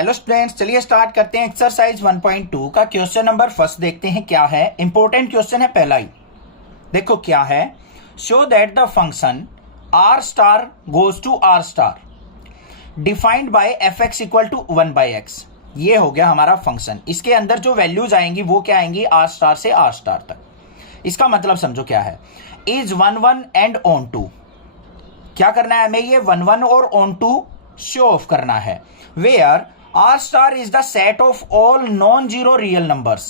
Hello students, चलिए start करते हैं एक्सरसाइज 1.2 का क्वेश्चन नंबर फर्स्ट देखते हैं क्या है। इंपॉर्टेंट क्वेश्चन है पहला ही। देखो क्या है, show that the function R star goes to R star defined by f x equal to 1/x। ये हो गया हमारा फंक्शन। इसके अंदर जो वैल्यूज आएंगी वो क्या आएंगी, आर स्टार से आर स्टार तक। इसका मतलब समझो क्या है, इज 1 एंड ऑन टू। क्या करना है हमें, ये 1 और ऑन टू शो ऑफ करना है। Where R star is the set of all non zero real numbers.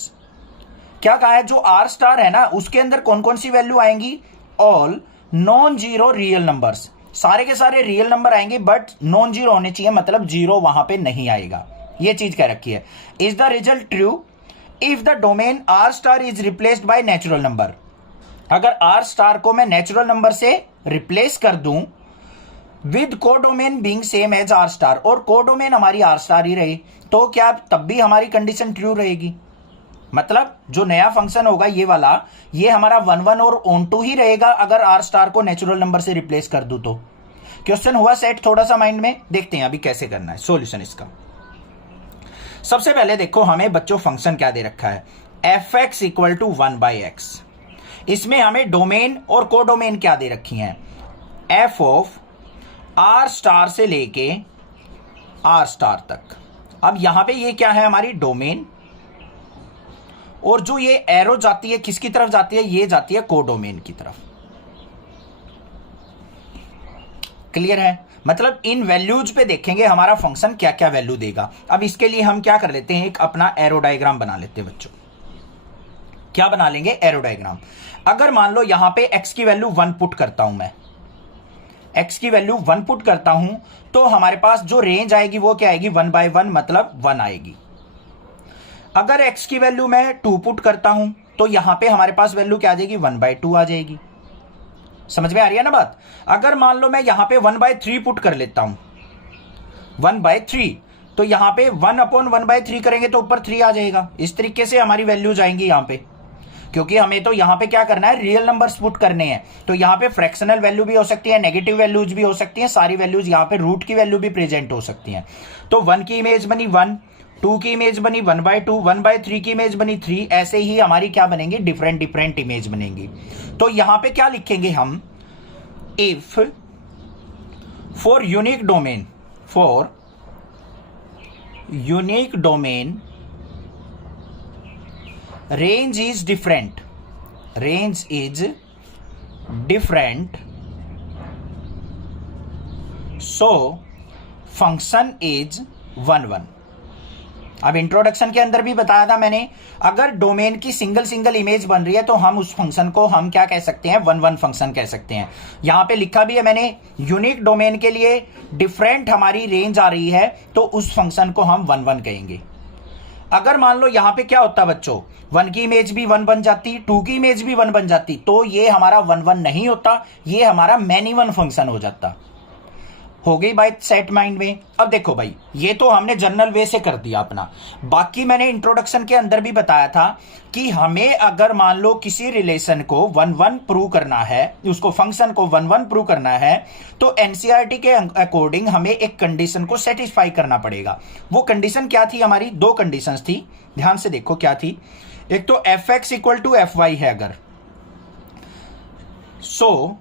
क्या कहा है, जो आर स्टार है ना उसके अंदर कौन कौन सी वैल्यू आएंगी, all non zero real numbers. सारे के सारे रियल नंबर आएंगे बट नॉन जीरो होने चाहिए, मतलब जीरो वहां पे नहीं आएगा। ये चीज कह रखी है। Is the result true if the domain R star is replaced by natural number. अगर आर स्टार को मैं नेचुरल नंबर से रिप्लेस कर दूं with codomain being same as R star, और कोडोमेन हमारी आर स्टार ही रही, तो क्या तब भी हमारी कंडीशन ट्रू रहेगी। मतलब जो नया फंक्शन होगा ये वाला, ये हमारा 1 और ऑन टू ही रहेगा अगर आर स्टार को नेचुरल नंबर से रिप्लेस कर दूं तो। क्वेश्चन हुआ सेट थोड़ा सा माइंड में। देखते हैं अभी कैसे करना है सॉल्यूशन इसका। सबसे पहले देखो हमें बच्चों फंक्शन क्या दे रखा है, F x equal to 1/x। इसमें हमें डोमेन और कोडोमेन क्या दे रखी हैं, एफ ऑफ आर स्टार से लेके आर स्टार तक। अब यहां पे ये क्या है, हमारी डोमेन, और जो ये एरो जाती है किसकी तरफ जाती है, ये जाती है कोडोमेन की तरफ। क्लियर है, मतलब इन वैल्यूज पे देखेंगे हमारा फंक्शन क्या क्या वैल्यू देगा। अब इसके लिए हम क्या कर लेते हैं, एक अपना एरो डायग्राम बना लेते हैं बच्चों। क्या बना लेंगे, एरो डायग्राम। अगर मान लो यहां पे x की वैल्यू 1 पुट करता हूं मैं, x की वैल्यू 1 पुट करता हूं तो हमारे पास जो रेंज आएगी वो क्या आएगी, 1/1 मतलब 1 आएगी। अगर x की वैल्यू मैं 2 पुट करता हूं तो यहां पे हमारे पास वैल्यू क्या आ जाएगी, 1/2 आ जाएगी। समझ में आ रही है ना बात। अगर मान लो मैं यहां पे 1/3 पुट कर लेता हूं, 1/3, तो यहां पे 1/1/3 करेंगे तो ऊपर 3 आ जाएगा। इस तरीके से हमारी वैल्यूज आएंगी यहां पे, क्योंकि हमें तो यहां पे क्या करना है, रियल नंबर्स पुट करने हैं। तो यहां पे फ्रैक्शनल वैल्यू भी हो सकती है, नेगेटिव वैल्यूज भी हो सकती हैं, सारी वैल्यूज यहां पे रूट की वैल्यू भी प्रेजेंट हो सकती हैं। तो 1 की इमेज बनी 1, 2 की इमेज बनी 1/2, 1/3 की इमेज बनी 3। ऐसे ही हमारी क्या बनेंगी, डिफरेंट डिफरेंट इमेज बनेंगी। तो यहां पे क्या लिखेंगे हम, if for unique domain, for unique domain range is different, range is different, so function is 1 अब इंट्रोडक्शन के अंदर भी बताया था मैंने, अगर डोमेन की सिंगल सिंगल इमेज बन रही है तो हम उस फंक्शन को हम क्या कह सकते हैं, 1 फंक्शन कह सकते हैं। यहां पे लिखा भी है मैंने, यूनिक डोमेन के लिए डिफरेंट हमारी रेंज आ रही है तो उस फंक्शन को हम 1 कहेंगे। अगर मान लो यहां पे क्या होता बच्चों, 1 की इमेज भी 1 बन जाती, 2 की इमेज भी 1 बन जाती, तो ये हमारा 1 नहीं होता, ये हमारा मैनी वन फंक्शन हो जाता। हो गई बात सेट माइंड में। अब देखो भाई, ये तो हमने जनरल वे से कर दिया अपना। बाकी मैंने इंट्रोडक्शन के अंदर भी बताया था कि हमें अगर मान लो किसी रिलेशन को 1 प्रूव करना है, उसको फंक्शन को 1 प्रूव करना है, तो एनसीईआरटी के अकॉर्डिंग हमें एक कंडीशन को सेटिस्फाई करना पड़ेगा। वो कंडीशन क्या थी हमारी, 2 कंडीशंस थी, ध्यान से देखो क्या थी। एक तो f x equal to f y है, अगर so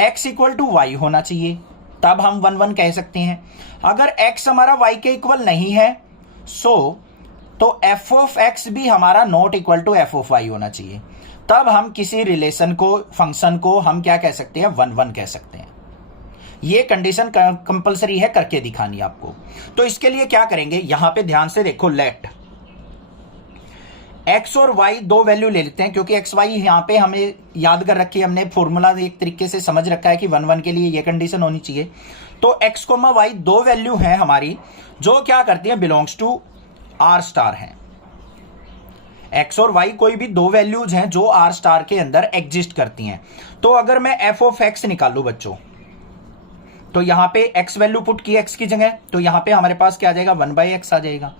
x equal to y होना चाहिए, तब हम 1 कह सकते हैं। अगर x हमारा y के इक्वल नहीं है तो f ऑफ x भी हमारा not equal to f of y होना चाहिए, तब हम किसी रिलेशन को, फंक्शन को हम क्या कह सकते हैं, 1 कह सकते हैं। ये कंडीशन कंपलसरी है, करके दिखानी आपको। तो इसके लिए क्या करेंगे, यहां पे ध्यान से देखो, लेट x और y 2 वैल्यू ले लेते हैं, क्योंकि x y यहां पे हमें याद कर रखी है, हमने फॉर्मूला एक तरीके से समझ रखा है कि 1 के लिए ये कंडीशन होनी चाहिए। तो x, y 2 वैल्यू हैं हमारी, जो क्या करती हैं, बिलोंग्स टू आर स्टार हैं। x और y कोई भी 2 वैल्यूज हैं जो आर स्टार के अंदर एग्जिस्ट करती हैं। तो अगर मैं f ऑफ x निकालू बच्चों, तो यहां पे x वैल्यू पुट की x की जगह, तो यहां पे हमारे पास क्या आ जाएगा, 1/x आ जाएगा।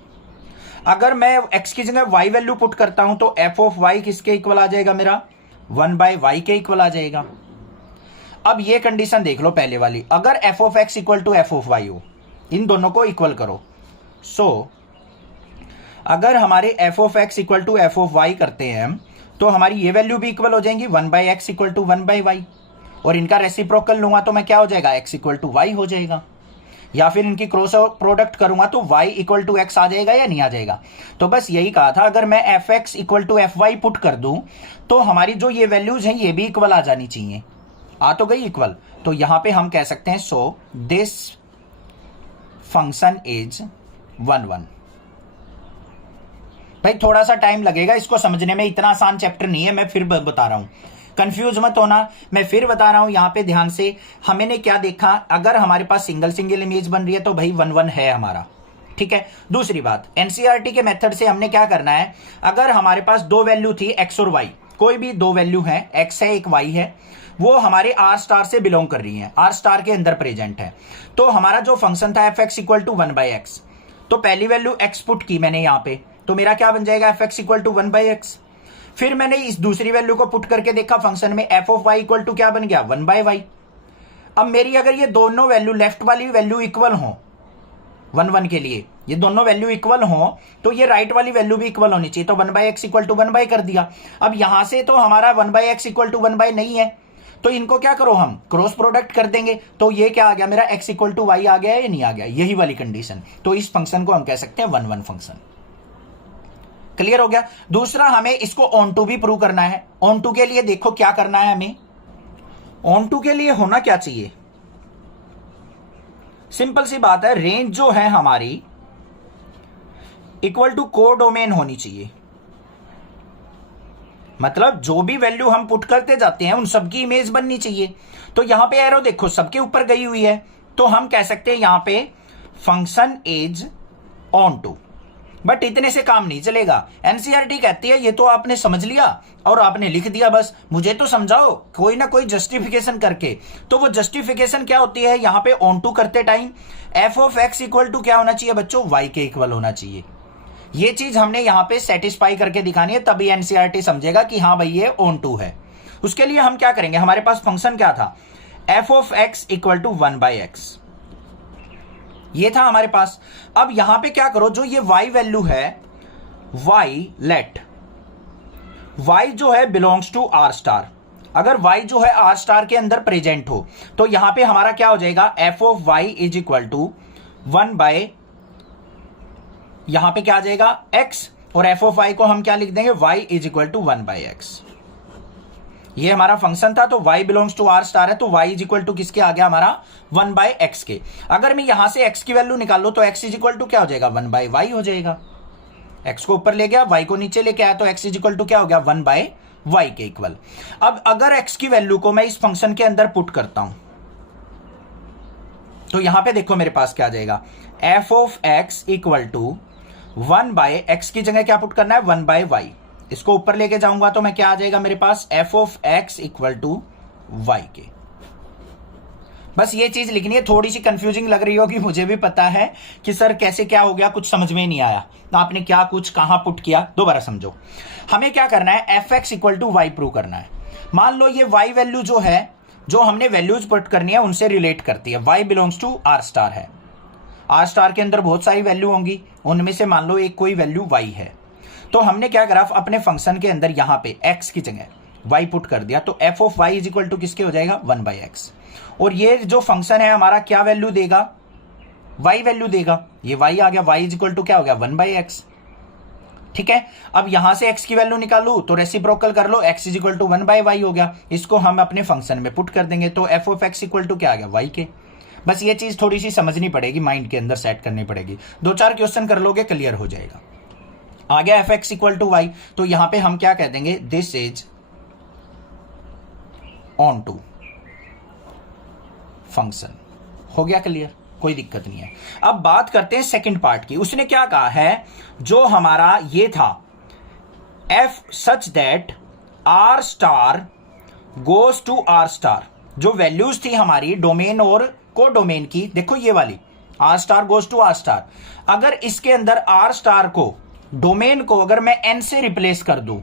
अगर मैं x की जगह y वैल्यू पुट करता हूं तो f ऑफ y किसके इक्वल आ जाएगा, मेरा 1/y के इक्वल आ जाएगा। अब ये कंडीशन देख लो पहले वाली, अगर f of x equal to f of y हो, इन दोनों को इक्वल करो, सो अगर हमारे f of x equal to f of y करते हैं तो हमारी ये वैल्यू भी इक्वल हो जाएंगी 1/x इक्वल टू 1/y, और इनका रेसिप्रोकल लूंगा तो मैं क्या हो जाएगा, x इक्वल टू वाई हो जाएगा, या फिर इनकी क्रॉस प्रोडक्ट करूंगा तो y इक्वल टू एक्स आ जाएगा या नहीं आ जाएगा। तो बस यही कहा था, अगर मैं f x equal to f y put कर दूं तो हमारी जो ये वैल्यूज हैं ये भी इक्वल आ जानी चाहिए। आ तो गई इक्वल, तो यहां पे हम कह सकते हैं सो दिस फंक्शन इज 1 1। भाई थोड़ा सा टाइम लगेगा इसको समझने में, इतना आसान चैप्टर नहीं है, मैं फिर बता रहा हूं, कंफ्यूज मत होना, मैं फिर बता रहा हूं यहां पे ध्यान से। हमने क्या देखा, अगर हमारे पास सिंगल इमेज बन रही है तो भाई 1 1 है हमारा, ठीक है। दूसरी बात, एनसीईआरटी के मेथड से हमने क्या करना है, अगर हमारे पास दो वैल्यू थी एक्स और वाई, कोई भी दो वैल्यू है, एक्स है एक वाई है, वो हमारे आर स्टार से बिलोंग कर रही है, आर स्टार के अंदर प्रेजेंट है, तो हमारा जो फंक्शन था F x equal to 1/x, तो पहली वैल्यू एक्स पुट की मैंने यहां पे, तो मेरा क्या बन जाएगा F x equal to 1/x। फिर मैंने इस दूसरी वैल्यू को पुट करके देखा फंक्शन में, f of y equal to क्या बन गया 1/y। अब मेरी अगर ये दोनों वैल्यू, लेफ्ट वाली वैल्यू इक्वल हो 1 1 के लिए, ये दोनों वैल्यू इक्वल हो तो ये राइट वाली वैल्यू भी इक्वल होनी चाहिए, तो 1/x इक्वल टू 1/y कर दिया। अब यहां से तो हमारा 1/x इक्वल टू 1/y नहीं है, तो इनको क्या करो हम क्रॉस प्रोडक्ट कर देंगे, तो ये क्या आ गया मेरा x इक्वल टू वाई आ गया या नहीं आ गया, यही वाली कंडीशन। तो इस फंक्शन को हम कह सकते हैं 1 1 फंक्शन। क्लियर हो गया। दूसरा, हमें इसको ऑन टू भी प्रूव करना है। ऑन टू के लिए देखो क्या करना है हमें, ऑन टू के लिए होना क्या चाहिए, सिंपल सी बात है, रेंज जो है हमारी इक्वल टू कोडोमेन होनी चाहिए, मतलब जो भी वैल्यू हम पुट करते जाते हैं उन सबकी इमेज बननी चाहिए। तो यहां पे एरो देखो सबके ऊपर गई हुई है, तो हम कह सकते हैं यहां पे function is onto. But इतने से काम नहीं चलेगा, एनसीईआरटी कहती है ये तो आपने समझ लिया और आपने लिख दिया, बस मुझे तो समझाओ कोई ना कोई जस्टिफिकेशन करके। तो वो जस्टिफिकेशन क्या होती है, यहां पे ऑन टू करते time f of x equal to क्या होना चाहिए बच्चों, वाई के इक्वल होना चाहिए। ये चीज हमने यहां पे सेटिस्फाई करके दिखानी है, तभी एनसीईआरटी समझेगा कि हाँ भाई ये ऑन टू है। उसके लिए हम क्या करेंगे, हमारे पास फंक्शन क्या था, f of x equal to 1/x, ये था हमारे पास। अब यहां पे क्या करो, जो ये y वैल्यू है, y लेट y जो है बिलोंग्स टू आर स्टार, अगर y जो है आर स्टार के अंदर प्रेजेंट हो तो यहां पे हमारा क्या हो जाएगा, f of y is equal to 1/, यहां पे क्या आ जाएगा x, और f ऑफ y को हम क्या लिख देंगे, y is equal to 1/x। ये हमारा फंक्शन था, तो y belongs to R star है, तो y इज इक्वल टू किसके आ गया हमारा 1/x के। अगर मैं यहां से x की वैल्यू निकाल लूं तो x इज इक्वल टू क्या हो जाएगा 1/y हो जाएगा। x को ऊपर ले गया, y को नीचे लेके आया, तो x इज इक्वल टू क्या हो गया 1/y के इक्वल। अब अगर x की वैल्यू को मैं इस फंक्शन के अंदर पुट करता हूं तो यहां पे देखो मेरे पास क्या आ जाएगा, f of x equal to 1/x की जगह क्या पुट करना है 1/y, इसको ऊपर लेके जाऊंगा तो मैं क्या आ जाएगा मेरे पास, f of x equal to y के। बस ये चीज लिखनी है, थोड़ी सी कंफ्यूजिंग लग रही होगी, मुझे भी पता है कि सर कैसे क्या हो गया, कुछ समझ में नहीं आया, तो आपने क्या कुछ कहां पुट किया, दोबारा समझो। हमें क्या करना है, F x equal to y prove करना है। मान लो ये y वैल्यू जो है, जो हमने वैल्यूज पुट करनी है उनसे रिलेट करती है, y belongs to R star है, आर स्टार के अंदर बहुत सारी वैल्यू होंगी, उनमें से मान लो एक कोई वैल्यू y है, तो हमने क्या करा, अपने फंक्शन के अंदर यहां पे x की जगह y पुट कर दिया, तो f of y is equal to किसके हो जाएगा 1/x, और ये जो फंक्शन है हमारा क्या वैल्यू देगा, y वैल्यू देगा, ये y आ गया, y इज इक्वल टू क्या हो गया 1/x। ठीक है, अब यहां से x की वैल्यू निकालू तो रेसिप्रोकल कर लो, x is equal to 1/y हो गया, इसको हम अपने फंक्शन में पुट कर देंगे, तो f of x equal to क्या आ गया y के। बस ये चीज थोड़ी सी समझनी पड़ेगी, माइंड के अंदर सेट करनी पड़ेगी, 2-4 क्वेश्चन कर लोगे क्लियर हो जाएगा। आ गया f x equal to y, तो यहां पे हम क्या कह देंगे, this is onto function. हो गया क्लियर, कोई दिक्कत नहीं है। अब बात करते हैं सेकंड पार्ट की। उसने क्या कहा है, जो हमारा ये था f such that R star goes to R star, जो वैल्यूज थी हमारी डोमेन और को डोमेन की, देखो ये वाली R star goes to R star, अगर इसके अंदर आर स्टार को डोमेन को अगर मैं n से रिप्लेस कर दूं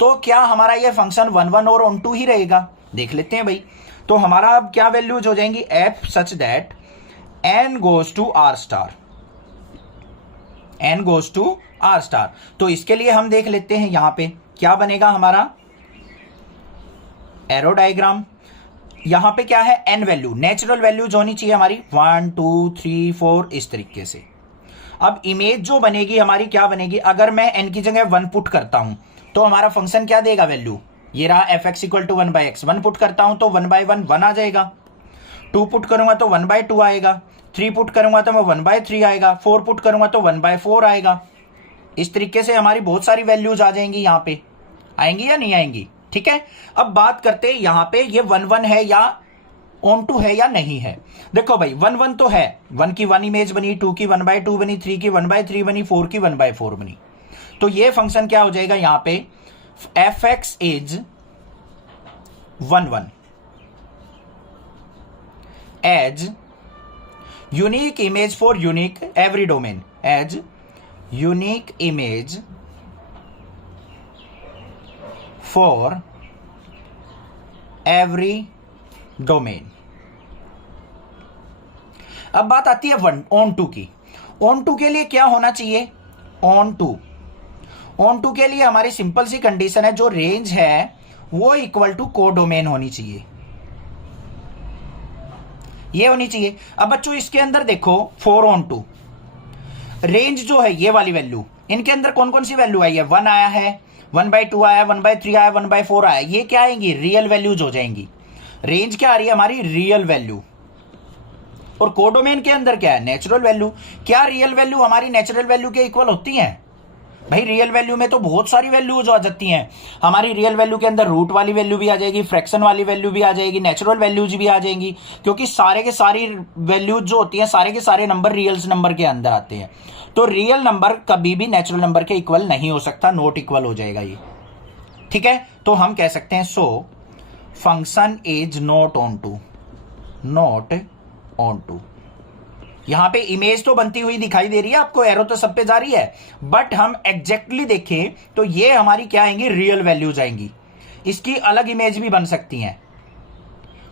तो क्या हमारा ये फंक्शन 1 1 और ऑन टू ही रहेगा, देख लेते हैं भाई। तो हमारा अब क्या वैल्यूज हो जाएंगी, f such that n goes to R star, n goes to r star. तो इसके लिए हम देख लेते हैं यहां पे क्या बनेगा हमारा एरो डायग्राम। यहां पे क्या है n वैल्यू, नेचुरल वैल्यूज होनी चाहिए हमारी 1 2 3 4 इस तरीके से। अब इमेज जो बनेगी हमारी क्या बनेगी, अगर मैं n की जगह 1 पुट करता हूं तो हमारा फंक्शन क्या देगा वैल्यू, ये रहा f x equal to 1/x। 1 put करता हूं तो 1/1 1 आ जाएगा, 2 पुट करूंगा तो 1/2 आएगा, 3 पुट करूंगा तो 1/3 आएगा, 4 पुट करूंगा तो 1/4 आएगा। इस तरीके से हमारी बहुत सारी वैल्यूज आ जाएंगी, यहां पे आएंगी या नहीं आएंगी। ठीक है, अब बात करते हैं यहां पे ये 1 1 है या ऑन टू है या नहीं है। देखो भाई 1 1 तो है, 1 की 1 इमेज बनी, 2 की 1/2 बनी, 3 की 1/3 बनी, 4 की 1/4 बनी। तो ये फंक्शन क्या हो जाएगा यहां पे f x is 1 1 as unique image for unique every domain, as unique image for every domain. अब बात आती है ऑन टू की। ऑन टू के लिए क्या होना चाहिए, ऑन टू के लिए हमारी सिंपल सी कंडीशन है, जो रेंज है वो इक्वल टू कोडोमेन होनी चाहिए, ये होनी चाहिए। अब बच्चों इसके अंदर देखो 4 ऑन टू, रेंज जो है ये वाली वैल्यू, इनके अंदर कौन कौन सी वैल्यू आई है, 1 आया है, 1/2 आया, 1/3 आया, 1/4 आया, ये क्या आएंगी रियल वैल्यूज हो जाएंगी। रेंज क्या आ रही है हमारी रियल वैल्यू, और कोडोमेन के अंदर क्या है नेचुरल वैल्यू। क्या रियल वैल्यू हमारी नेचुरल वैल्यू के इक्वल होती हैं भाई, रियल वैल्यू में तो बहुत सारी वैल्यूज आ जाती हैं हमारी। रियल वैल्यू के अंदर रूट वाली वैल्यू भी आ जाएगी, फ्रैक्शन वाली वैल्यू भी आ जाएगी, नेचुरल वैल्यूज भी आ जाएंगी, क्योंकि सारे के सारी वैल्यूज जो होती हैं सारे के सारे नंबर रियल्स नंबर के अंदर आते हैं। तो रियल नंबर कभी भी नेचुरल नंबर के इक्वल नहीं हो सकता, नॉट इक्वल हो जाएगा ये। ठीक है, तो हम कह सकते हैं so function is not onto, not onto. यहां पे इमेज तो बनती हुई दिखाई दे रही है आपको, एरो तो सब पे जा रही है, बट हम एग्जैक्टली देखें तो ये हमारी क्या आएंगी रियल वैल्यूज आएंगी। इसकी अलग इमेज भी बन सकती हैं,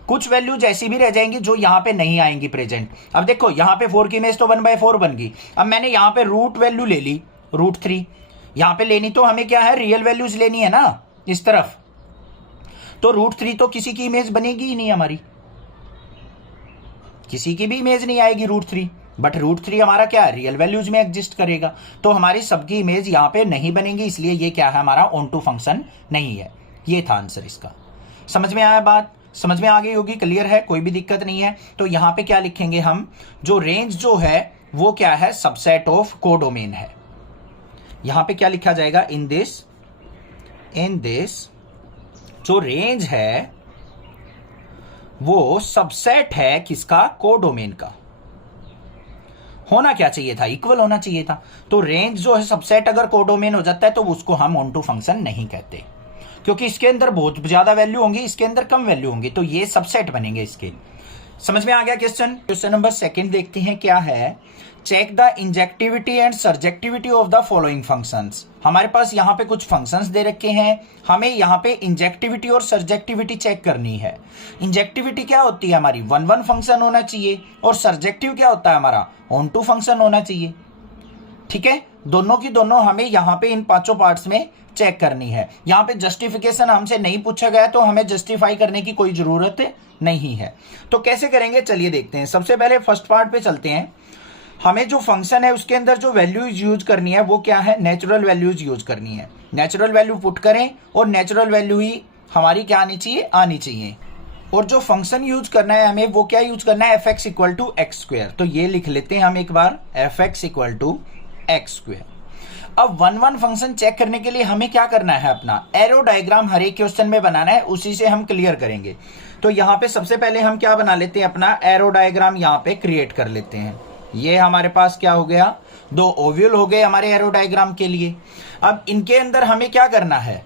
कुछ वैल्यूज ऐसी भी रह जाएंगी जो यहां पे नहीं आएंगी प्रेजेंट। अब देखो यहां पे 4 की इमेज तो 1/4 बन गई। अब मैंने यहां पे रूट वैल्यू ले ली, √3 यहां पे लेनी, तो हमें क्या है रियल वैल्यूज लेनी है ना इस तरफ, तो √3 तो किसी की इमेज बनेगी ही नहीं हमारी, किसी की भी इमेज नहीं आएगी √3, बट √3 हमारा क्या है रियल वैल्यूज में एग्जिस्ट करेगा, तो हमारी सबकी इमेज यहां पे नहीं बनेगी, इसलिए ये क्या है हमारा ऑन टू फंक्शन नहीं है। ये था आंसर इसका। समझ में आया बात, समझ में आ गई होगी, क्लियर है, कोई भी दिक्कत नहीं है। तो यहां पे क्या लिखेंगे हम, जो रेंज जो है वो क्या है सबसेट ऑफ कोडोमेन है। यहां पे क्या लिखा जाएगा इन दिस जो रेंज है वो सबसेट है किसका, कोडोमेन का। होना क्या चाहिए था, इक्वल होना चाहिए था। तो रेंज जो है सबसेट अगर कोडोमेन हो जाता है तो उसको हम ऑन टू फंक्शन नहीं कहते, क्योंकि इसके अंदर बहुत ज्यादा वैल्यू होंगी, इसके अंदर कम वैल्यू होंगी, तो ये सबसेट बनेंगे इसके। समझ में आ गया क्वेश्चन नंबर 2 देखते हैं क्या है। Check the injectivity and surjectivity of the following functions. हमारे पास यहाँ पे कुछ फंक्शंस दे रखे हैं, हमें यहाँ पे इंजेक्टिविटी और सर्जेक्टिविटी चेक करनी है। इंजेक्टिविटी क्या होती है हमारी 1 1 फंक्शन होना चाहिए, और सर्जेक्टिव क्या होता है हमारा ऑन टू फंक्शन होना चाहिए। ठीक है, दोनों की दोनों हमें यहाँ पे इन 5 पार्ट्स में चेक करनी है। यहाँ पे जस्टिफिकेशन हमसे नहीं पूछा गया तो हमें जस्टिफाई करने की कोई जरूरत नहीं है। तो कैसे करेंगे चलिए देखते हैं। सबसे पहले फर्स्ट पार्ट पे चलते हैं। हमें जो फंक्शन है उसके अंदर जो वैल्यूज यूज करनी है वो क्या है, नेचुरल वैल्यूज यूज करनी है। नेचुरल वैल्यू पुट करें और नेचुरल वैल्यू ही हमारी क्या आनी चाहिए। और जो फंक्शन यूज करना है हमें वो क्या यूज करना है, F x equal to X square. तो ये लिख लेते हैं हम एक बार, F x equal to X square. अब 1 1 फंक्शन चेक करने के लिए हमें क्या करना है, अपना एरो डायग्राम हर एक क्वेश्चन में बनाना है, उसी से हम क्लियर करेंगे। तो यहाँ पे सबसे पहले हम क्या बना लेते हैं, अपना एरो डायग्राम यहाँ पे क्रिएट कर लेते हैं। ये हमारे पास क्या हो गया, 2 ओव्यूल हो गए हमारे एरो डायग्राम के लिए। अब इनके अंदर हमें क्या करना है,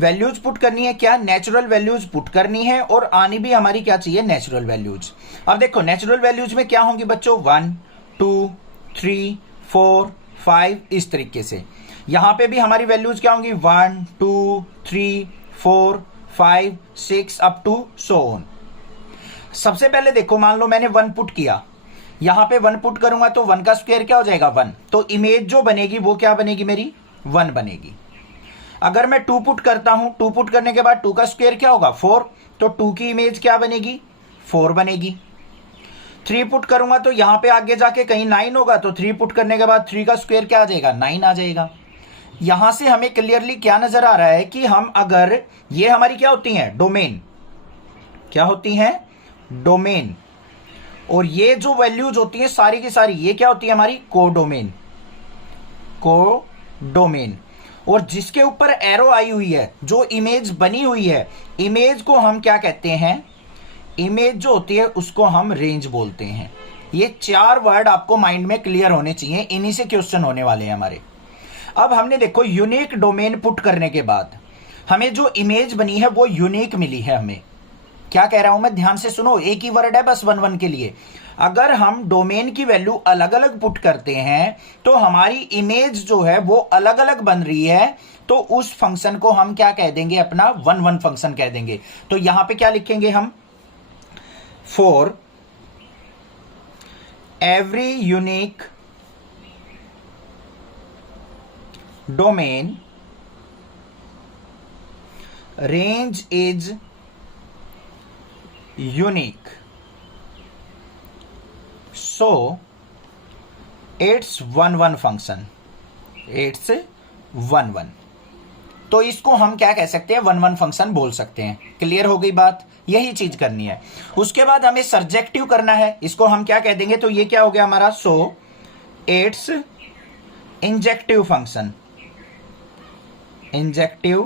वैल्यूज पुट करनी है, क्या नेचुरल वैल्यूज पुट करनी है, और आनी भी हमारी क्या चाहिए नेचुरल वैल्यूज। अब देखो नेचुरल वैल्यूज में क्या होंगी बच्चों, 1 2 3 4 5 इस तरीके से। यहां पे भी हमारी वैल्यूज क्या होंगी, 1 2 3 4 5 6 अप टू सो ऑन। सबसे पहले देखो मान लो मैंने 1 पुट किया, यहां पे 1 पुट करूंगा तो 1 का स्क्वायर क्या हो जाएगा 1, तो इमेज जो बनेगी वो क्या बनेगी मेरी 1 बनेगी। अगर मैं 2 पुट करता हूं, 2 पुट करने के बाद 2 का स्क्वायर क्या होगा 4, तो 2 की इमेज क्या बनेगी 4 बनेगी। 3 पुट करूंगा तो यहां पे आगे जाके कहीं 9 होगा, तो 3 पुट करने के बाद 3 का स्क्वायर क्या आ जाएगा 9 आ जाएगा। यहां से हमें क्लियरली क्या नजर आ रहा है कि हम अगर ये हमारी क्या होती हैं डोमेन, क्या होती हैं डोमेन, और ये जो वैल्यूज होती हैं सारी की सारी ये क्या होती है हमारी कोडोमेन, कोडोमेन। और जिसके ऊपर एरो आई हुई है, जो इमेज बनी हुई है, इमेज को हम क्या कहते हैं, इमेज जो होती है उसको हम रेंज बोलते हैं। ये 4 वर्ड आपको माइंड में क्लियर होने चाहिए, इन्हीं से क्वेश्चन होने वाले हैं हमारे। अब हमने देखो यूनिक डोमेन पुट करने के बाद हमें जो इमेज बनी है वो यूनिक मिली है हमें। क्या कह रहा हूं मैं, ध्यान से सुनो, एक ही वर्ड है बस 1 1 के लिए। अगर हम डोमेन की वैल्यू अलग अलग पुट करते हैं तो हमारी इमेज जो है वो अलग अलग बन रही है, तो उस फंक्शन को हम क्या कह देंगे, अपना 1 1 फंक्शन कह देंगे। तो यहां पे क्या लिखेंगे हम, for every unique domain range is unique, so it's 1 1 function, it's 1 1। तो इसको हम क्या कह सकते हैं 1 1 फंक्शन बोल सकते हैं। क्लियर हो गई बात, यही चीज करनी है। उसके बाद हमें सर्जेक्टिव करना है, इसको हम क्या कह देंगे, तो ये क्या हो गया हमारा, so it's injective function, injective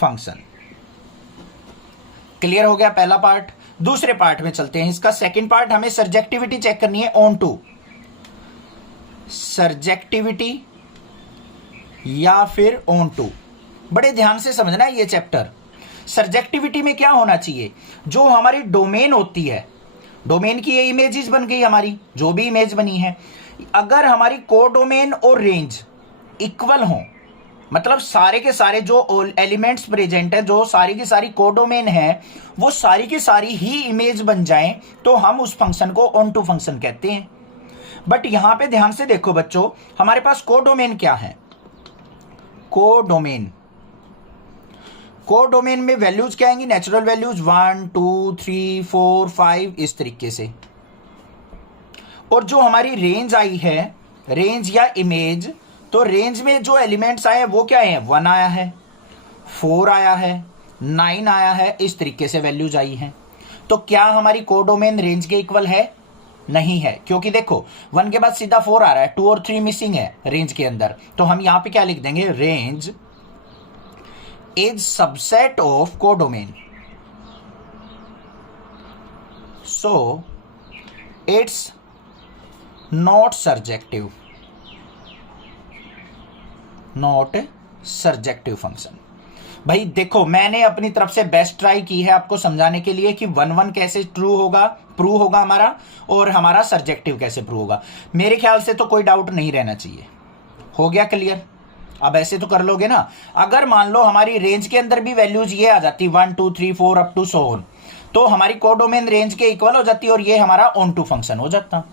function. Clear हो गया पहला पार्ट। दूसरे पार्ट में चलते हैं। इसका सेकंड पार्ट, हमें सर्जेक्टिविटी चेक करनी है ऑन टू, सर्जेक्टिविटी या फिर ऑन टू। बड़े ध्यान से समझना है ये चैप्टर। सर्जेक्टिविटी में क्या होना चाहिए, जो हमारी डोमेन होती है, डोमेन की ये इमेजेस बन गई हमारी, जो भी इमेज बनी है, अगर हमारी कोडोमेन और रेंज इक्वल हो, मतलब सारे के सारे जो एलिमेंट्स प्रेजेंट है, जो सारी की सारी कोडोमेन है, वो सारी की सारी ही इमेज बन जाएं, तो हम उस फंक्शन को ऑन टू फंक्शन कहते हैं। बट यहां पे ध्यान से देखो बच्चों, हमारे पास कोडोमेन क्या है, कोडोमेन, कोडोमेन में वैल्यूज क्या आएंगी, नेचुरल वैल्यूज 1 2 3 4 5 इस तरीके से। और जो हमारी रेंज आई है, रेंज या इमेज, तो रेंज में जो एलिमेंट्स आए हैं वो क्या है, 1 आया है, 4 आया है, 9 आया है, इस तरीके से वैल्यूज आई हैं। तो क्या हमारी कोडोमेन रेंज के इक्वल है, नहीं है, क्योंकि देखो 1 के बाद सीधा 4 आ रहा है, 2 और 3 मिसिंग है रेंज के अंदर। तो हम यहां पे क्या लिख देंगे, range is subset of codomain, so it's not surjective, not surjective function. भाई देखो, मैंने अपनी तरफ से बेस्ट ट्राई की है आपको समझाने के लिए कि 1 1 कैसे ट्रू होगा, प्रूव होगा हमारा, और हमारा सर्जेक्टिव कैसे प्रूव होगा। मेरे ख्याल से तो कोई डाउट नहीं रहना चाहिए। हो गया क्लियर? अब ऐसे तो कर लोगे ना। अगर मान लो हमारी रेंज के अंदर भी वैल्यूज ये आ जाती 1 2 3 4 अप टू सो ऑन, तो हमारी कोडोमेन रेंज के इक्वल हो जाती और ये हमारा ऑन टू फंक्शन हो जाता।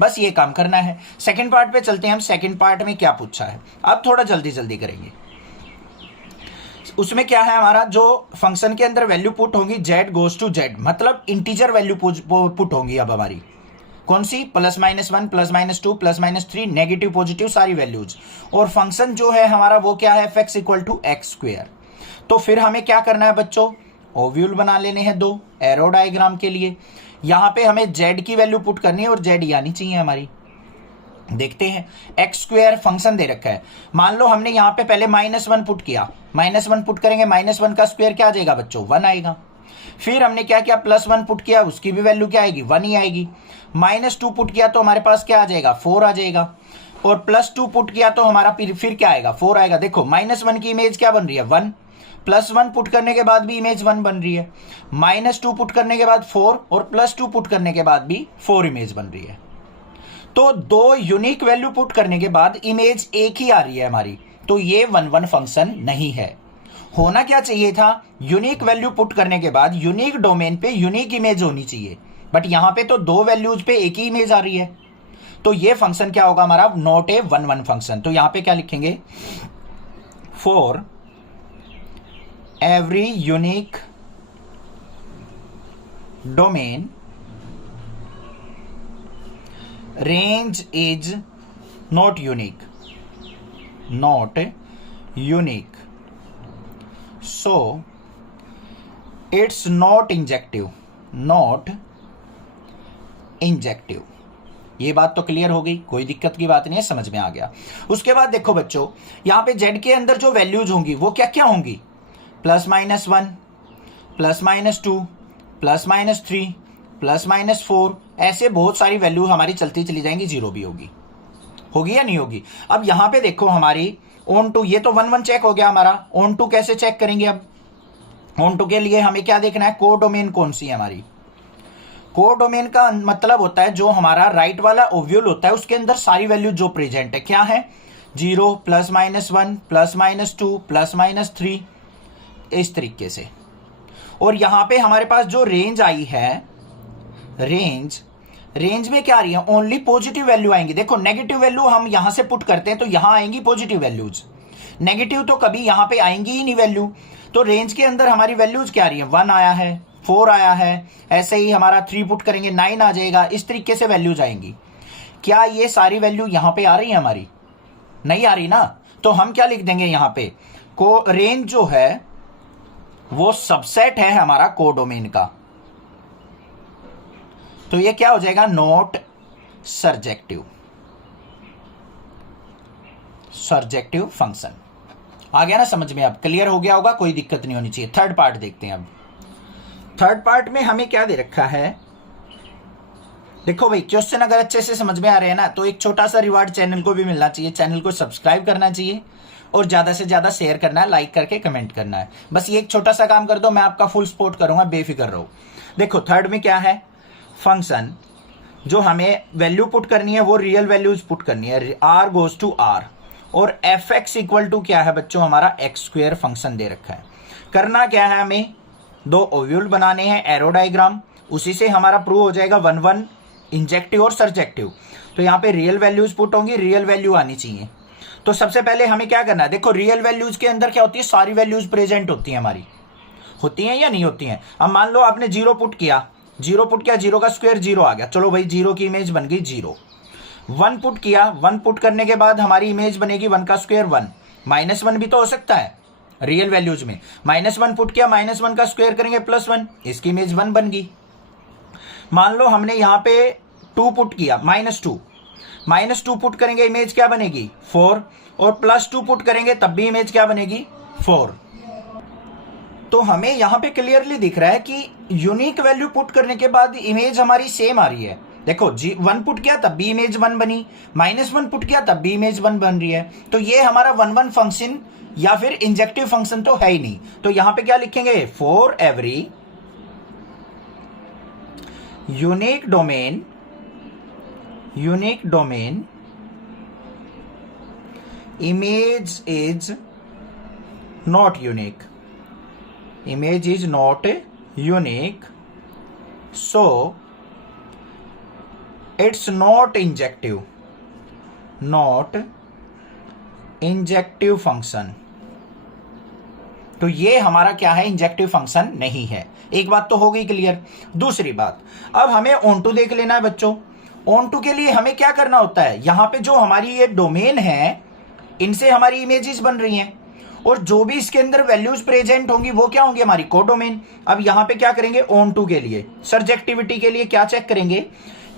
बस ये काम करना है। सेकंड पार्ट पे चलते हैं हम। सेकंड पार्ट में क्या पूछा है, अब थोड़ा जल्दी जल्दी करेंगे। उसमें क्या है हमारा, जो फंक्शन के अंदर वैल्यू पुट होगी z गोज टू z, मतलब इंटीजर वैल्यू पुट होंगी। अब हमारी कौन सी, +-1 +-2 +-3 नेगेटिव पॉजिटिव सारी वैल्यूज। और फंक्शन जो है हमारा वो क्या है, f(x = x²। तो फिर हमें क्या करना है बच्चों, ओव्यूल बना लेने हैं 2 एरो डायग्राम के लिए। यहां पे हमें z की वैल्यू पुट करनी है और z आनी चाहिए हमारी। देखते हैं, x² फंक्शन दे रखा है। मान लो हमने यहां पे पहले -1 पुट किया, -1 पुट करेंगे, -1 का स्क्वायर क्या आ जाएगा बच्चों, 1 आएगा। फिर हमने क्या किया, +1 पुट किया, उसकी भी वैल्यू क्या आएगी, 1 ही आएगी। -2 पुट किया तो हमारे पास क्या आ जाएगा, 4 आ जाएगा। और +2 पुट किया तो हमारा फिर क्या आएगा, 4 आएगा। देखो -1 की इमेज क्या बन रही है, 1, +1 पुट करने के बाद भी इमेज 1 बन रही है, -2 पुट करने के बाद 4, और +2 पुट करने के बाद भी 4 इमेज बन रही है। तो 2 यूनिक वैल्यू पुट करने के बाद इमेज एक ही आ रही है हमारी, तो ये 1 1 फंक्शन नहीं है। होना क्या चाहिए था, यूनिक वैल्यू पुट करने के बाद यूनिक डोमेन पे यूनिक इमेज होनी चाहिए, बट यहां पे तो 2 वैल्यूज पे एक ही इमेज आ रही है। तो ये फंक्शन क्या होगा हमारा, नॉट ए 1 1 फंक्शन। तो यहां पे क्या लिखेंगे, for every unique domain range is not unique, so it's not injective। ये बात तो क्लियर हो गई, कोई दिक्कत की बात नहीं है, समझ में आ गया। उसके बाद देखो बच्चों, यहां पे z के अंदर जो वैल्यूज होंगी वो क्या क्या होंगी, +-1, +-2, +-3, +-4, ऐसे बहुत सारी वैल्यू हमारी चलती चली जाएंगी, जीरो भी होगी या नहीं होगी। अब यहां पे देखो हमारी ऑन टू, ये तो 1 1 चेक हो गया हमारा। ऑन टू कैसे चेक करेंगे, अब ऑन टू के लिए हमें क्या देखना है, कोडोमेन कौन सी है हमारी। कोडोमेन का मतलब होता है जो हमारा राइट वाला ओव्यूल होता है उसके अंदर सारी वैल्यू जो प्रेजेंट है, क्या है, 0, +-1, +-2, +-3, इस तरीके से। और यहां पे हमारे पास जो रेंज आई है, रेंज में क्या आ रही है, ओनली पॉजिटिव वैल्यू आएंगी। देखो नेगेटिव वैल्यू हम यहां से पुट करते हैं तो यहां आएंगी पॉजिटिव वैल्यूज, नेगेटिव तो कभी यहां पे आएंगी ही नहीं वैल्यू। तो रेंज के अंदर हमारी वैल्यूज क्या आ रही है, 1 आया है, 4 आया है, ऐसे ही हमारा 3 पुट करेंगे 9 आ जाएगा, इस तरीके से वैल्यूज आएंगी। क्या ये सारी वैल्यू यहां पे आ रही है हमारी, नहीं आ रही ना। तो हम क्या लिख देंगे यहां पे, को रेंज जो है वो सबसेट है हमारा कोडोमेन का। तो ये क्या हो जाएगा, नॉट सर्जेक्टिव फंक्शन। आ गया ना समझ में, अब क्लियर हो गया होगा, कोई दिक्कत नहीं होनी चाहिए। थर्ड पार्ट देखते हैं। अब थर्ड पार्ट में हमें क्या दे रखा है, देखो भाई क्वेश्चन अगर अच्छे से समझ में आ रहे हैं ना तो एक छोटा सा रिवार्ड चैनल को भी मिलना चाहिए, चैनल को सब्सक्राइब करना चाहिए और ज्यादा से ज्यादा शेयर करना है, लाइक करके कमेंट करना है। बस ये एक छोटा सा काम कर दो, मैं आपका फुल सपोर्ट करूंगा, बेफिक्र रहो। देखो थर्ड में क्या है, फंक्शन जो हमें वैल्यू पुट करनी है वो रियल वैल्यूज पुट करनी है, r गोज टू r, और fx इक्वल टू क्या है बच्चों, हमारा x² फंक्शन दे रखा है। करना क्या है, हमें 2 ओव्यूल बनाने हैं, एरो डायग्राम, उसी से हमारा प्रूव हो जाएगा 1 1 इंजेक्टिव और सर्जेक्टिव। तो यहाँ पे रियल वैल्यूज पुट होंगी, रियल वैल्यू आनी चाहिए। तो सबसे पहले हमें क्या करना है, देखो रियल वैल्यूज के अंदर क्या होती है, सारी वैल्यूज प्रेजेंट होती है हमारी, होती हैं या नहीं होती हैं। अब मान लो आपने 0 पुट किया, 0 का स्क्वायर 0 आ गया, चलो भाई 0 की इमेज बन गई 0। 1 पुट किया, 1 पुट करने के बाद हमारी इमेज बनेगी 1 का स्क्वायर 1, -1 भी तो हो सकता है रियल वैल्यूज में। -1 पुट किया, -1 का स्क्वायर करेंगे +1, इसकी इमेज 1 बन गई। मान लो हमने यहां पे 2 पुट किया, -2 पुट करेंगे, इमेज क्या बनेगी 4, और +2 पुट करेंगे तब भी इमेज क्या बनेगी 4। तो हमें यहां पे क्लियरली दिख रहा है कि यूनिक वैल्यू पुट करने के बाद इमेज हमारी सेम आ रही है। देखो 1 पुट किया तब भी इमेज 1 बनी, -1 पुट किया तब भी इमेज 1 बन रही है। तो ये हमारा 1 1 फंक्शन या फिर इंजेक्टिव फंक्शन तो है ही नहीं। तो यहां पे क्या लिखेंगे, for every unique domain image is not unique, so it's not injective function। तो ये हमारा क्या है, इंजेक्टिव फंक्शन नहीं है। एक बात तो हो गई क्लियर। दूसरी बात, अब हमें ऑन टू देख लेना है बच्चों। ऑन टू के लिए हमें क्या करना होता है, यहां पे जो हमारी ये डोमेन है इनसे हमारी इमेजेस बन रही हैं, और जो भी इसके अंदर वैल्यूज प्रेजेंट होंगी वो क्या होंगी, हमारी कोडोमेन। अब यहां पे क्या करेंगे, ऑन टू के लिए सर्जेक्टिविटी के लिए क्या चेक करेंगे,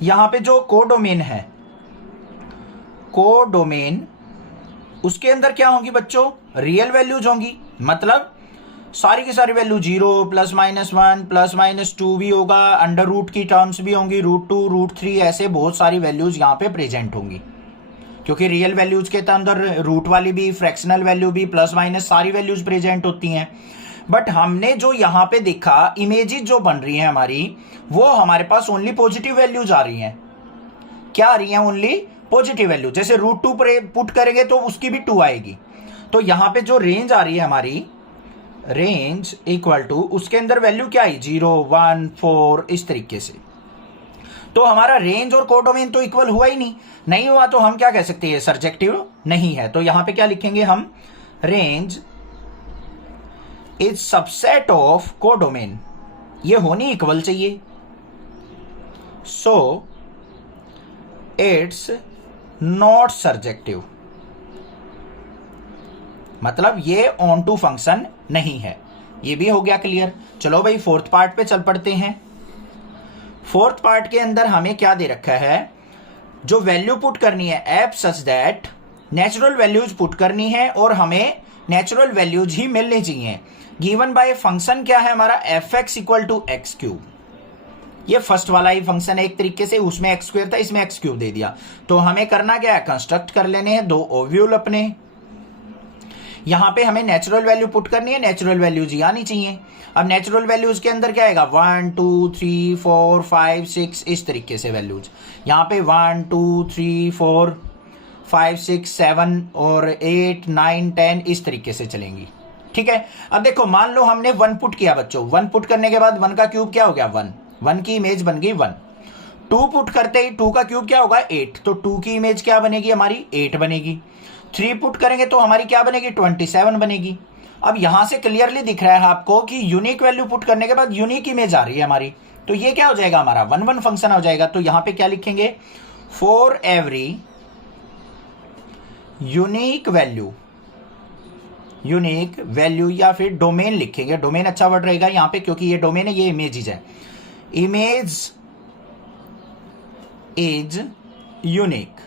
यहां पे जो कोडोमेन है, कोडोमेन उसके अंदर क्या होंगी बच्चों, रियल वैल्यूज होंगी। मतलब सारी की सारी वैल्यू 0, +-1, +-2 भी होगा, अंडर रूट की टर्म्स भी होंगी, √2, √3, ऐसे बहुत सारी वैल्यूज यहां पे प्रेजेंट होंगी। क्योंकि रियल वैल्यूज के अंदर रूट वाली भी, फ्रैक्शनल वैल्यू भी, +- सारी वैल्यूज प्रेजेंट होती हैं। बट हमने जो यहां पे देखा, इमेजेस जो बन रही हैं हमारी, वो हमारे पास ओनली पॉजिटिव वैल्यूज आ रही हैं। क्या आ रही हैं, ओनली पॉजिटिव वैल्यू। जैसे √2 पुट करेंगे तो उसकी भी 2 आएगी। तो यहां पे जो रेंज आ रही है हमारी, रेंज इक्वल टू उसके अंदर वैल्यू क्या आई, 0, 1, 4, इस तरीके से। तो हमारा रेंज और कोडोमेन तो इक्वल हुआ ही नहीं हुआ, तो हम क्या कह सकते हैं, सर्जेक्टिव नहीं है। तो यहां पे क्या लिखेंगे हम, range is subset of codomain, ये होनी इक्वल चाहिए। सो इट्स नॉट सर्जेक्टिव, मतलब ये ऑन टू फंक्शन नहीं है। ये भी हो गया क्लियर। चलो भाई फोर्थ पार्ट पे चल पड़ते हैं। फोर्थ पार्ट के अंदर हमें क्या दे रखा है, जो वैल्यू पुट करनी है app such that natural values put करनी है और हमें नेचुरल वैल्यूज ही मिलनी चाहिए। गिवन बाय फंक्शन क्या है हमारा, f x equal to x cube. ये फर्स्ट वाला ही फंक्शन है एक तरीके से, उसमें एक्स स्क्वायर था, इसमें एक्स क्यूब दे दिया। तो हमें करना क्या है, कंस्ट्रक्ट कर लेने हैं दो ओव्यूल अपने। यहां पे हमें नेचुरल वैल्यू पुट करनी है, नेचुरल वैल्यूज ही आनी चाहिए। अब नेचुरल वैल्यूज के अंदर क्या आएगा, 1 2 3 4 5 6 इस तरीके से वैल्यूज। यहां पे 1 2 3 4 5 6 7 और 8 9 10 इस तरीके से चलेंगी। ठीक है। अब देखो मान लो हमने 1 पुट किया बच्चों, 1 पुट करने के बाद 1 का क्यूब क्या हो गया, 1, 1 की इमेज बन गई 1। 2 पुट करते ही 2 का क्यूब क्या होगा, 8, तो 2 की इमेज क्या बनेगी हमारी, 8 बनेगी। 3 पुट करेंगे तो हमारी क्या बनेगी, 27 बनेगी। अब यहां से क्लियरली दिख रहा है आपको कि यूनिक वैल्यू पुट करने के बाद यूनिक इमेज आ रही है हमारी, तो ये क्या हो जाएगा हमारा 1 1 फंक्शन हो जाएगा। तो यहां पे क्या लिखेंगे, फॉर एवरी यूनिक वैल्यू या फिर डोमेन लिखेंगे, डोमेन अच्छा वर्ड रहेगा यहां पे क्योंकि ये डोमेन है, ये इमेज है। Image is unique,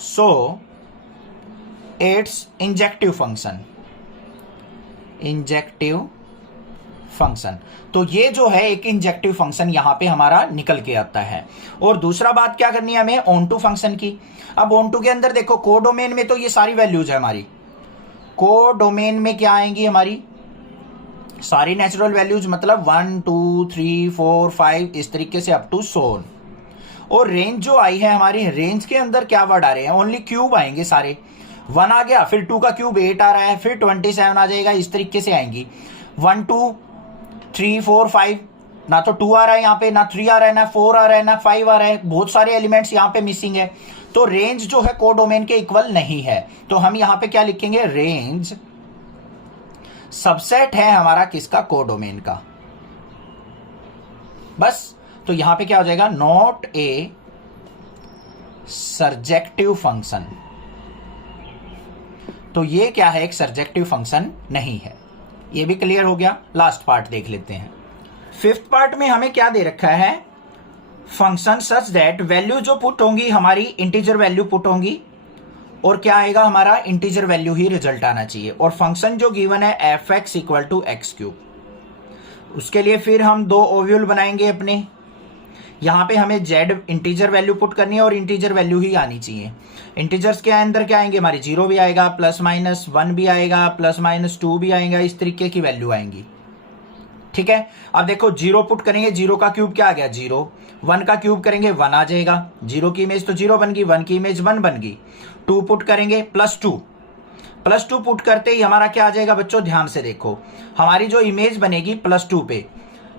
so it's injective function. तो ये जो है एक इंजेक्टिव फंक्शन यहां पे हमारा निकल के आता है। और दूसरा बात क्या करनी है हमें, ऑन टू फंक्शन की। अब ऑन टू के अंदर देखो कोडोमेन में तो ये सारी वैल्यूज है हमारी, कोडोमेन में क्या आएंगी हमारी सारी नेचुरल वैल्यूज, मतलब 1 2 3 4 5 इस तरीके से अप टू सोन। और रेंज जो आई है हमारी, रेंज के अंदर क्या वर्ड आ रहे हैं, ओनली क्यूब आएंगे सारे। 1 आ गया, फिर 2 का क्यूब 8 आ रहा है, फिर 27 आ जाएगा, इस तरीके से आएंगी। 1 2 3 4 5, ना तो 2 आ रहा है यहाँ पे, ना 3 आ रहा है, ना 4 आ रहा है, ना 5 आ रहा है, बहुत सारे एलिमेंट्स यहाँ पे मिसिंग है। तो रेंज जो है कोडोमेन के इक्वल नहीं है। तो हम यहाँ पे क्या लिखेंगे, रेंज सबसेट है हमारा किसका, कोडोमेन का, बस। तो यहां पे क्या हो जाएगा, नॉट ए सर्जेक्टिव फंक्शन। तो ये क्या है, एक सर्जेक्टिव फंक्शन नहीं है। ये भी क्लियर हो गया। लास्ट पार्ट देख लेते हैं। फिफ्थ पार्ट में हमें क्या दे रखा है, फंक्शन सच दैट वैल्यू जो पुट होंगी हमारी इंटीजर वैल्यू पुट होंगी और क्या आएगा हमारा, इंटीजर वैल्यू ही रिजल्ट आना चाहिए। और फंक्शन जो गिवन है F x equal to x cube, उसके लिए फिर हम दो ओव्यूल बनाएंगे अपने। यहां पे हमें जेड इंटीजर वैल्यू पुट करनी है और इंटीजर वैल्यू ही आनी चाहिए। इंटीजर्स के अंदर क्या आएंगे हमारी, 0 भी आएगा, +-1 भी आएगा, +-2 भी आएगा, इस तरीके की वैल्यू आएंगी। ठीक है। अब देखो 0 पुट करेंगे, 0 का क्यूब क्या आ गया 0, 1 का क्यूब करेंगे 1 आ जाएगा, 0 की इमेज तो 0 बन गई, 1 की इमेज 1 बन गई। 2 पुट करेंगे +2 पुट करते ही हमारा क्या आ जाएगा बच्चों, ध्यान से देखो हमारी जो इमेज बनेगी +2 पे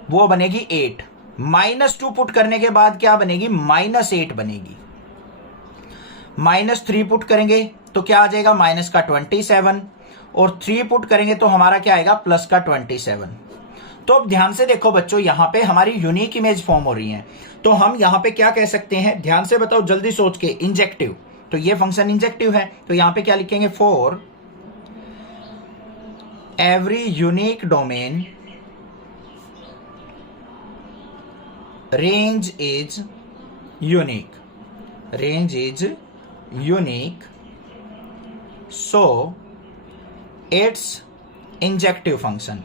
वो बनेगी 8। -2 पुट करने के बाद क्या बनेगी, -8 बनेगी। -3 पुट करेंगे तो क्या आ जाएगा, माइनस का 27, और 3 पुट करेंगे तो हमारा क्या आएगा, प्लस का 27। तो अब ध्यान से देखो बच्चों, यहां पे हमारी यूनिक इमेज फॉर्म हो रही है। तो हम यहां पे क्या कह सकते हैं, ध्यान से बताओ जल्दी सोच के, इंजेक्टिव। तो ये फंक्शन इंजेक्टिव है, तो यहां पे क्या लिखेंगे, for every unique domain range is unique, so it's injective function।